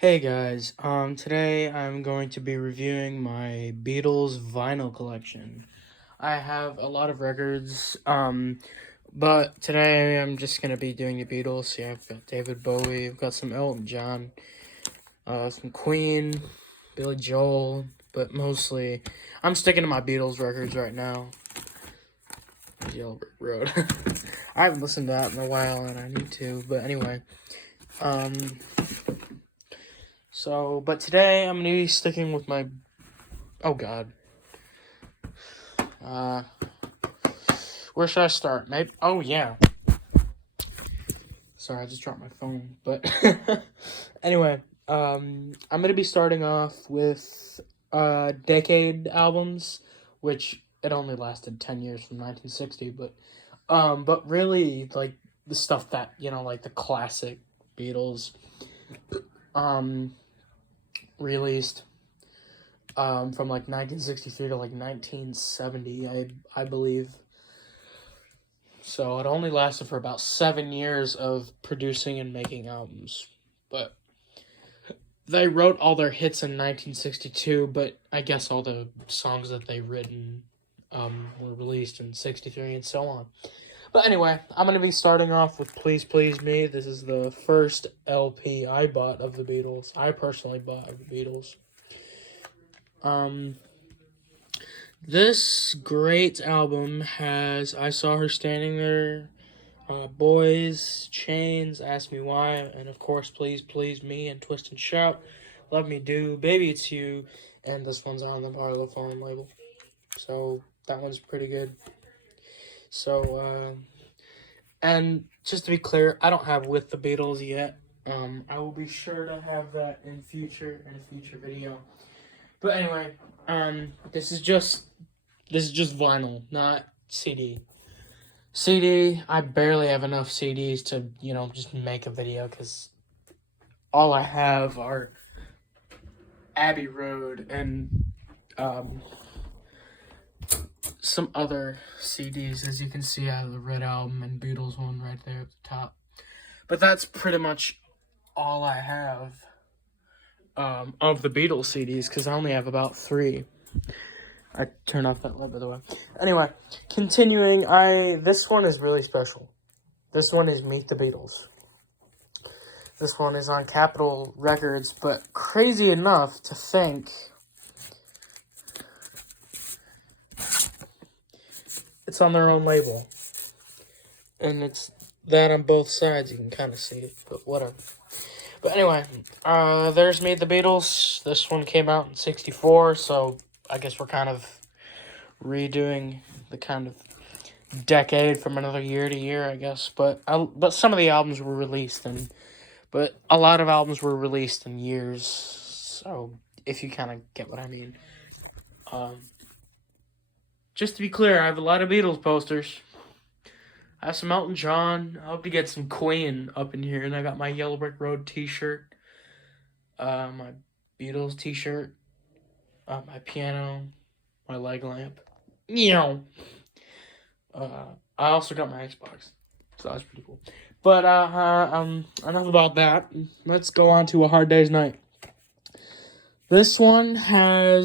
Hey guys, today I'm going to be reviewing my Beatles vinyl collection. I have a lot of records, but today I'm just gonna be doing the Beatles. Yeah, I've got David Bowie, I've got some Elton John, some Queen, Billy Joel, but mostly I'm sticking to my Beatles records right now. Yellow Brick Road. I haven't listened to that in a while, and I need to. But anyway, um. But today I'm gonna be sticking with my. Oh God. Uh, where should I start? Maybe. Oh yeah. Sorry, I just dropped my phone. But anyway, I'm gonna be starting off with decade albums, which it only lasted 10 years from 1960. But really like the stuff that like the classic Beatles, um, released. From like 1963 to like 1970, I believe. So it only lasted for about 7 years of producing and making albums. But they wrote all their hits in 1962, but I guess all the songs that they written were released in 63 and so on. But anyway, I'm going to be starting off with Please Please Me. This is the first LP I bought of the Beatles. I personally bought of the Beatles. This great album has I Saw Her Standing There, Boys, Chains, Ask Me Why, and of course Please Please Me, and Twist and Shout, Love Me Do, Baby It's You, and this one's on the Parlophone label. So that one's pretty good. And just to be clear, I don't have With the Beatles yet. I will be sure to have that in a future video. But anyway, this is just vinyl, not CD. CD, I barely have enough CDs to, just make a video because all I have are Abbey Road and some other CDs, as you can see out of the Red Album and Beatles one right there at the top. But that's pretty much all I have of the Beatles CDs because I only have about 3. I turn off that light, by the way. Anyway, continuing, this one is really special. This one is Meet the Beatles. This one is on Capitol Records, but crazy enough to think it's on their own label. And it's that on both sides. You can kind of see it, but whatever. But anyway, there's Meet the Beatles. This one came out in 64, so I guess we're kind of redoing the kind of decade from another year to year, I guess. But some of the albums were released but a lot of albums were released in years. So if you kind of get what I mean. Just to be clear, I have a lot of Beatles posters. I have some Elton John. I hope to get some Queen up in here. And I got my Yellow Brick Road t-shirt. My Beatles t-shirt. My piano. My leg lamp. I also got my Xbox. So that's pretty cool. But enough about that. Let's go on to A Hard Day's Night. This one's a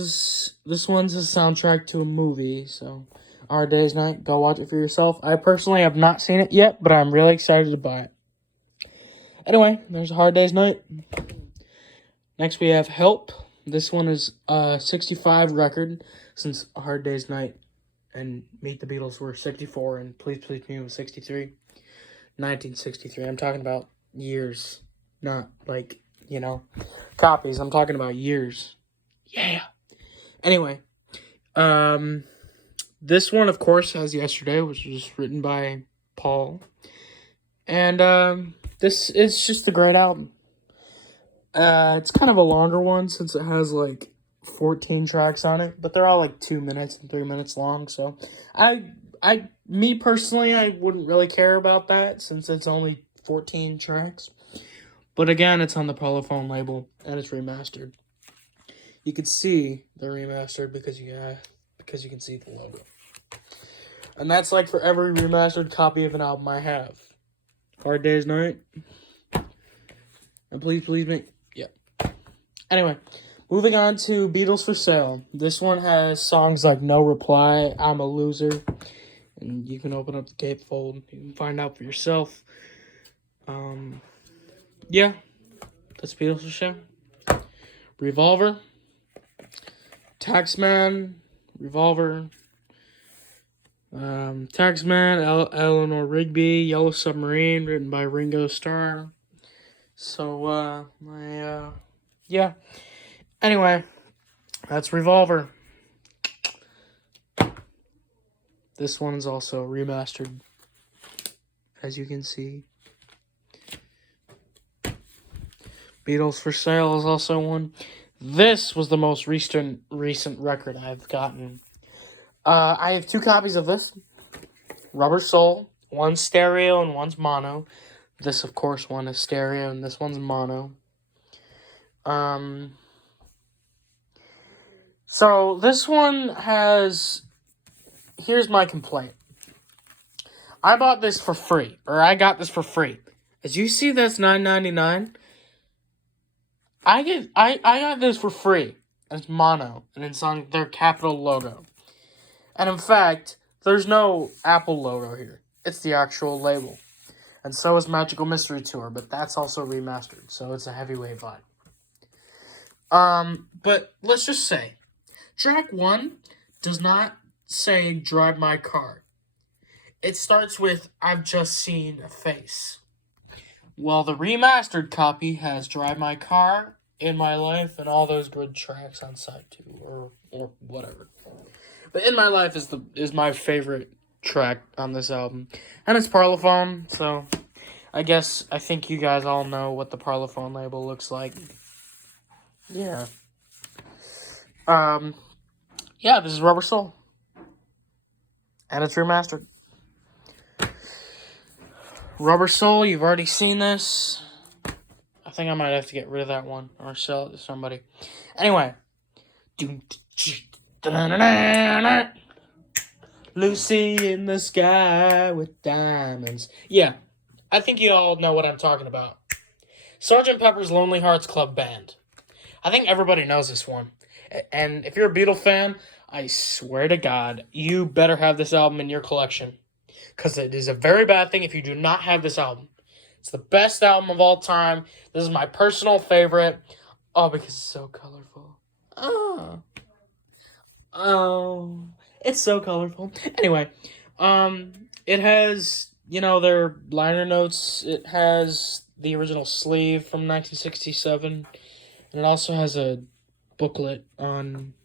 soundtrack to a movie, so A Hard Day's Night, go watch it for yourself. I personally have not seen it yet, but I'm really excited to buy it. Anyway, there's A Hard Day's Night. Next we have Help. This one is a 65 record, since A Hard Day's Night and Meet the Beatles were 64, and Please Please Me was 63. 1963. I'm talking about years, not like, copies. I'm talking about years. Yeah. Anyway, this one, of course, has Yesterday, which was written by Paul. And this is just a great album. It's kind of a longer one since it has like 14 tracks on it, but they're all like 2 minutes and 3 minutes long. So me personally, I wouldn't really care about that since it's only 14 tracks. But again, it's on the Parlophone label and it's remastered. You can see the remastered because you can see the logo. And that's like for every remastered copy of an album I have. Hard Day's Night. And Please Please Me. Yeah. Anyway, moving on to Beatles for Sale. This one has songs like No Reply, I'm a Loser, and you can open up the gatefold. You can find out for yourself. Yeah, that's Beatles for Sale. Revolver, Taxman, Revolver, Taxman, Eleanor Rigby, Yellow Submarine, written by Ringo Starr. So, yeah. Anyway, that's Revolver. This one's also remastered, as you can see. Beatles for Sale is also one. This was the most recent record I've gotten. I have 2 copies of this. Rubber Soul. One's stereo and one's mono. This, of course, one is stereo and this one's mono. So this one has... Here's my complaint. I bought this for free. Or I got this for free. As you see, that's $9.99. I got this for free. It's mono. And it's on their Capital logo. And in fact, there's no Apple logo here. It's the actual label. And so is Magical Mystery Tour, but that's also remastered. So it's a heavyweight vibe. But let's just say, track 1 does not say Drive My Car. It starts with I've Just Seen a Face. Well, the remastered copy has Drive My Car, In My Life, and all those good tracks on side 2, or whatever. But In My Life is my favorite track on this album. And it's Parlophone, so I think you guys all know what the Parlophone label looks like. Yeah. Yeah, this is Rubber Soul. And it's remastered. Rubber Soul, you've already seen this. I think I might have to get rid of that one or sell it to somebody. Anyway. Lucy in the sky with diamonds. Yeah, I think you all know what I'm talking about. Sgt. Pepper's Lonely Hearts Club Band. I think everybody knows this one. And if you're a Beatles fan, I swear to God, you better have this album in your collection. Because it is a very bad thing if you do not have this album. It's the best album of all time. This is my personal favorite. Oh, because it's so colorful. Oh, it's so colorful. Anyway, it has, their liner notes. It has the original sleeve from 1967. And it also has a booklet on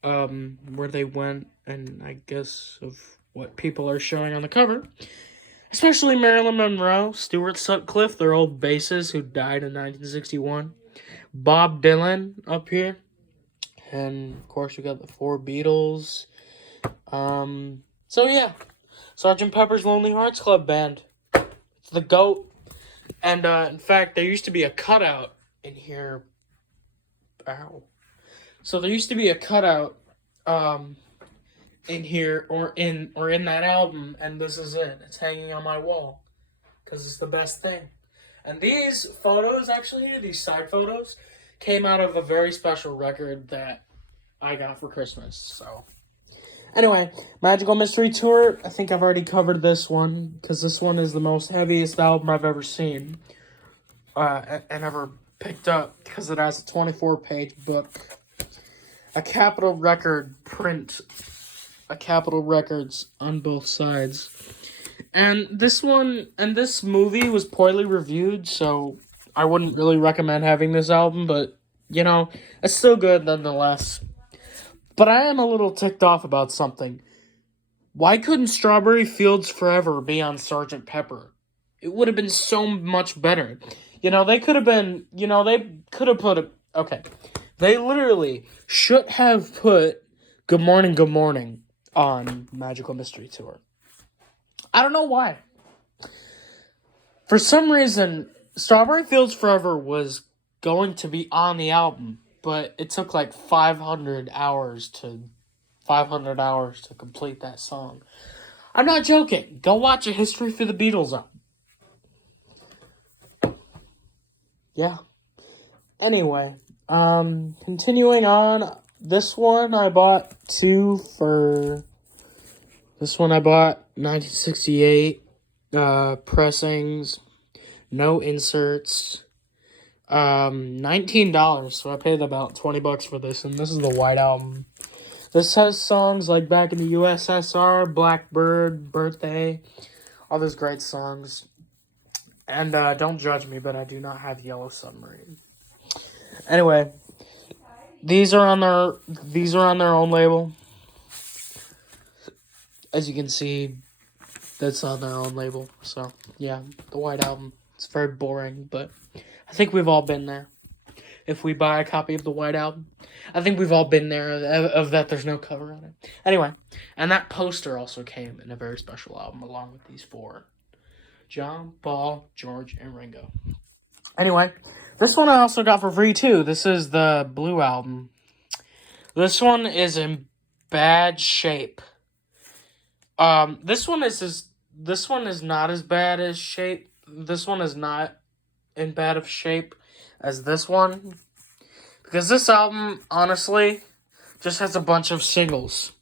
where they went and I guess of what people are showing on the cover. Especially Marilyn Monroe, Stuart Sutcliffe, their old bassist who died in 1961. Bob Dylan up here. And, of course, we got the 4 Beatles. So, yeah. Sgt. Pepper's Lonely Hearts Club Band. It's the GOAT. And, in fact, there used to be a cutout in here. Ow. So, there used to be a cutout, in here, or in that album, and this is it. It's hanging on my wall. Because it's the best thing. And these photos, actually, these side photos, came out of a very special record that I got for Christmas. So, anyway, Magical Mystery Tour. I think I've already covered this one because this one is the most heaviest album I've ever seen and ever picked up because it has a 24-page book, a Capitol record print, a Capitol Records on both sides, and this movie was poorly reviewed, so I wouldn't really recommend having this album, but, it's still good nonetheless. But I am a little ticked off about something. Why couldn't Strawberry Fields Forever be on Sgt. Pepper? It would have been so much better. They could have been, they could have put okay. They literally should have put Good Morning on Magical Mystery Tour. I don't know why. For some reason, Strawberry Fields Forever was going to be on the album, but it took like 500 hours to complete that song. I'm not joking. Go watch A History for the Beatles album. Yeah. Anyway, Continuing on, this one I bought 1968, pressings, no inserts, $19, so I paid about $20 for this, and this is the White Album. This has songs like Back in the USSR, Blackbird, Birthday, all those great songs. And don't judge me, but I do not have Yellow Submarine. Anyway, these are on their own label. As you can see, that's on their own label. So yeah, the White Album. It's very boring, but I think we've all been there. If we buy a copy of the White Album, I think we've all been there of that there's no cover on it. Anyway, and that poster also came in a very special album along with these four. John, Paul, George, and Ringo. Anyway, this one I also got for free too. This is the Blue Album. This one is in bad shape. This one is not as bad as shape. This one is not in bad of shape as this one, because this album honestly just has a bunch of singles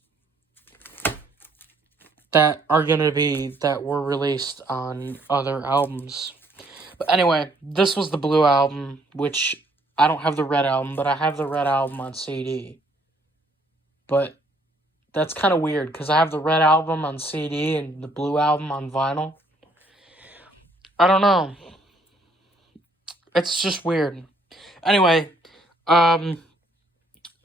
that were released on other albums. But anyway, this was the Blue Album, which I don't have the Red Album, but I have the Red Album on CD. But that's kind of weird, because I have the Red Album on CD and the Blue Album on vinyl. I don't know. It's just weird. Anyway, the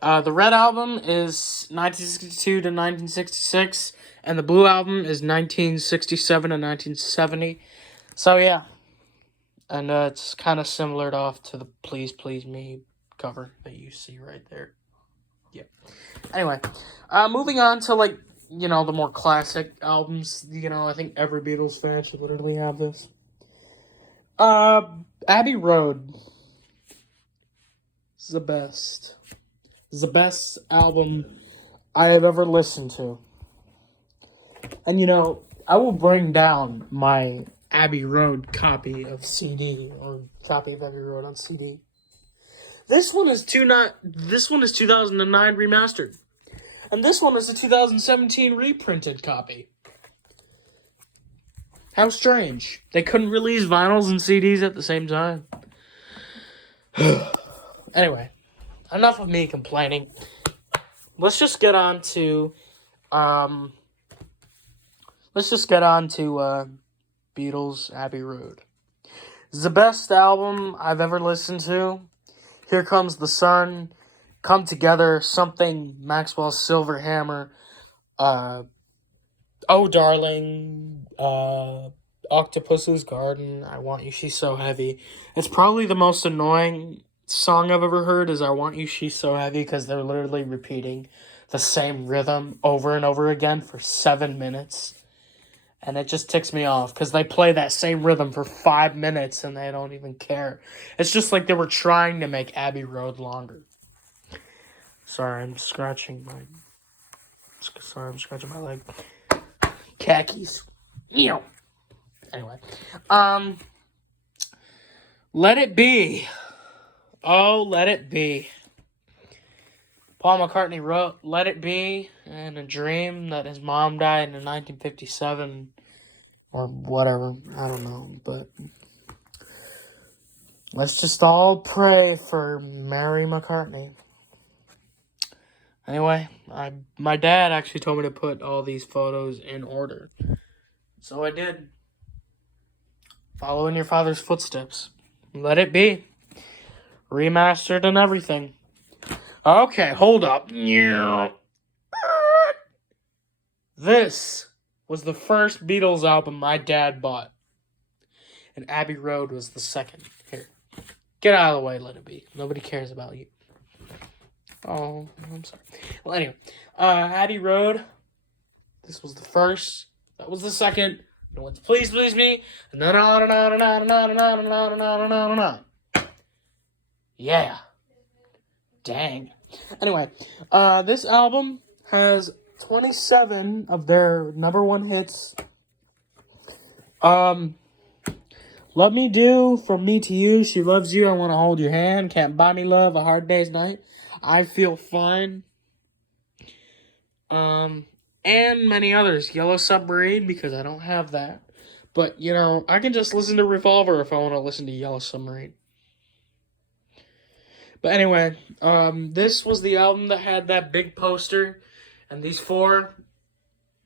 Red Album is 1962 to 1966, and the Blue Album is 1967 to 1970. So yeah, and it's kind of similar off to the Please Please Me cover that you see right there. Yeah. Anyway, moving on to the more classic albums. I think every Beatles fan should literally have this. Abbey Road. This is the best. This is the best album I have ever listened to. And I will bring down my Abbey Road copy of CD, or copy of Abbey Road on CD. This one is 2009 remastered. And this one is a 2017 reprinted copy. How strange. They couldn't release vinyls and CDs at the same time. Anyway, enough of me complaining. Let's just get on to Beatles Abbey Road. It's the best album I've ever listened to. Here Comes the Sun, Come Together, Something, Maxwell's Silver Hammer, Oh Darling, Octopus's Garden, I Want You, She's So Heavy. It's probably the most annoying song I've ever heard is I Want You, She's So Heavy, because they're literally repeating the same rhythm over and over again for 7 minutes. And it just ticks me off, because they play that same rhythm for 5 minutes and they don't even care. It's just like they were trying to make Abbey Road longer. Sorry, I'm scratching my leg. Khakis. Anyway. Let It Be. Oh, Let It Be. Paul McCartney wrote Let It Be in a dream that his mom died in 1957 or whatever. I don't know, but let's just all pray for Mary McCartney. Anyway, my dad actually told me to put all these photos in order. So I did. Follow in your father's footsteps. Let It Be. Remastered and everything. Okay, hold up. This was the first Beatles album my dad bought. And Abbey Road was the second. Here. Get out of the way, Let It Be. Nobody cares about you. Oh, I'm sorry. Well, anyway. Abbey Road. This was the first. That was the second. No one's Please Please Me. Yeah. Dang. Anyway, this album has 27 of their number one hits. Let me do from me to you. She loves you. I want to hold your hand. Can't buy me love. A hard day's night. I feel fine. And many others. Yellow Submarine, because I don't have that. But, you know, I can just listen to Revolver if I want to listen to Yellow Submarine. But anyway, this was the album that had that big poster and these 4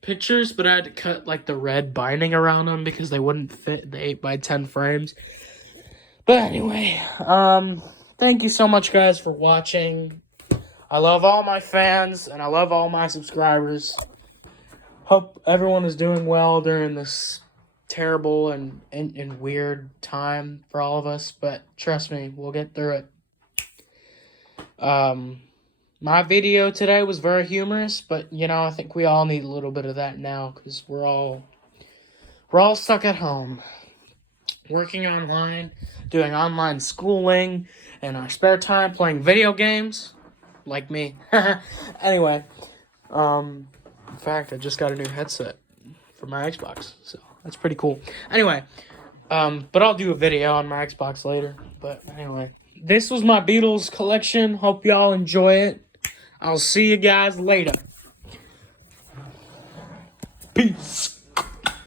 pictures, but I had to cut like the red binding around them because they wouldn't fit the 8x10 frames. But anyway, thank you so much, guys, for watching. I love all my fans and I love all my subscribers. Hope everyone is doing well during this terrible and weird time for all of us, but trust me, we'll get through it. My video today was very humorous, but you know, I think we all need a little bit of that now because we're all stuck at home, working online, doing online schooling, and our spare time playing video games, like me. Anyway, in fact, I just got a new headset for my Xbox, so that's pretty cool. Anyway, but I'll do a video on my Xbox later. But anyway, this was my Beatles collection. Hope y'all enjoy it. I'll see you guys later. Peace.